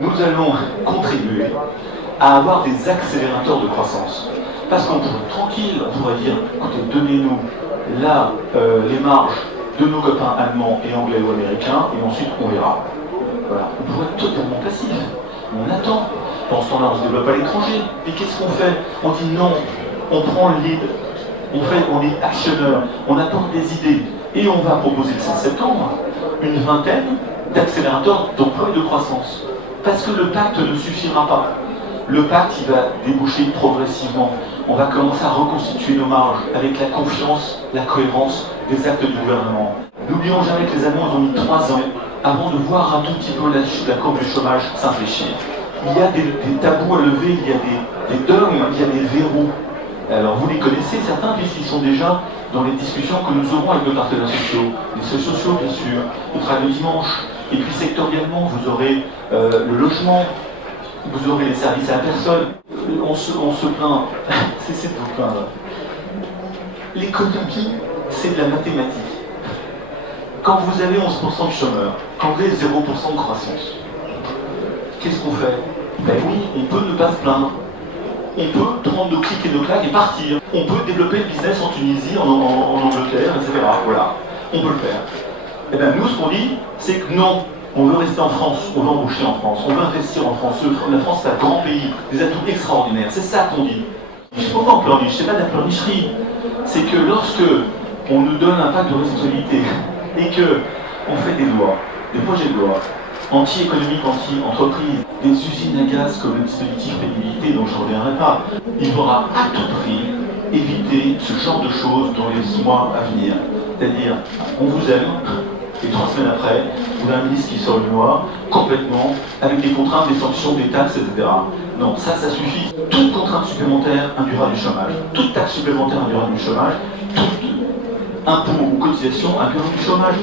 Nous allons contribuer à avoir des accélérateurs de croissance. Parce qu'on pourrait être tranquille, on pourrait dire, écoutez, donnez-nous là les marges de nos copains allemands et anglais ou américains, et ensuite on verra. Voilà. On pourrait être totalement passif. On attend. Pendant ce temps-là, on se développe à l'étranger. Et qu'est-ce qu'on fait? On dit non, on prend le lead, on est actionneur, on apporte des idées, et on va proposer le 16 septembre une vingtaine d'accélérateurs d'emploi et de croissance. Parce que le pacte ne suffira pas. Le pacte, il va déboucher progressivement. On va commencer à reconstituer nos marges avec la confiance, la cohérence des actes du gouvernement. N'oublions jamais que les Allemands ils ont mis 3 ans avant de voir un tout petit peu la courbe du chômage s'infléchir. Il y a des tabous à lever, il y a des dogmes, il y a des verrous. Alors vous les connaissez, certains, puisqu'ils sont déjà dans les discussions que nous aurons avec nos partenaires sociaux. Les sociaux, bien sûr, le travail le dimanche. Et puis sectoriellement, vous aurez le logement, vous aurez les services à la personne. On se plaint, cessez de vous plaindre. L'économie, c'est de la mathématique. Quand vous avez 11% de chômeurs, quand vous avez 0% de croissance, qu'est-ce qu'on fait? Ben oui, on peut ne pas se plaindre. On peut prendre nos clics et nos claques et partir. On peut développer le business en Tunisie, en Angleterre, etc. Voilà, on peut le faire. Et bien nous, ce qu'on dit, c'est que non, on veut rester en France, on veut embaucher en France, on veut investir en France. La France, c'est un grand pays, des atouts extraordinaires. C'est ça qu'on dit. Je ne sais pas pourquoi on pleurniche, c'est pas de la pleurnicherie. C'est que lorsque on nous donne un pacte de responsabilité et qu'on fait des lois, des projets de loi, anti-économique, anti-entreprise, des usines à gaz comme le dispositif pénibilité dont je ne reviendrai pas, il faudra à tout prix éviter ce genre de choses dans les mois à venir. C'est-à-dire, on vous aime, et 3 semaines après, vous avez un ministre qui sort une loi complètement avec des contraintes, des sanctions, des taxes, etc. Non, ça suffit. Toute contrainte supplémentaire induira du chômage. Toute taxe supplémentaire induira du chômage. Tout impôt ou cotisation induira du chômage.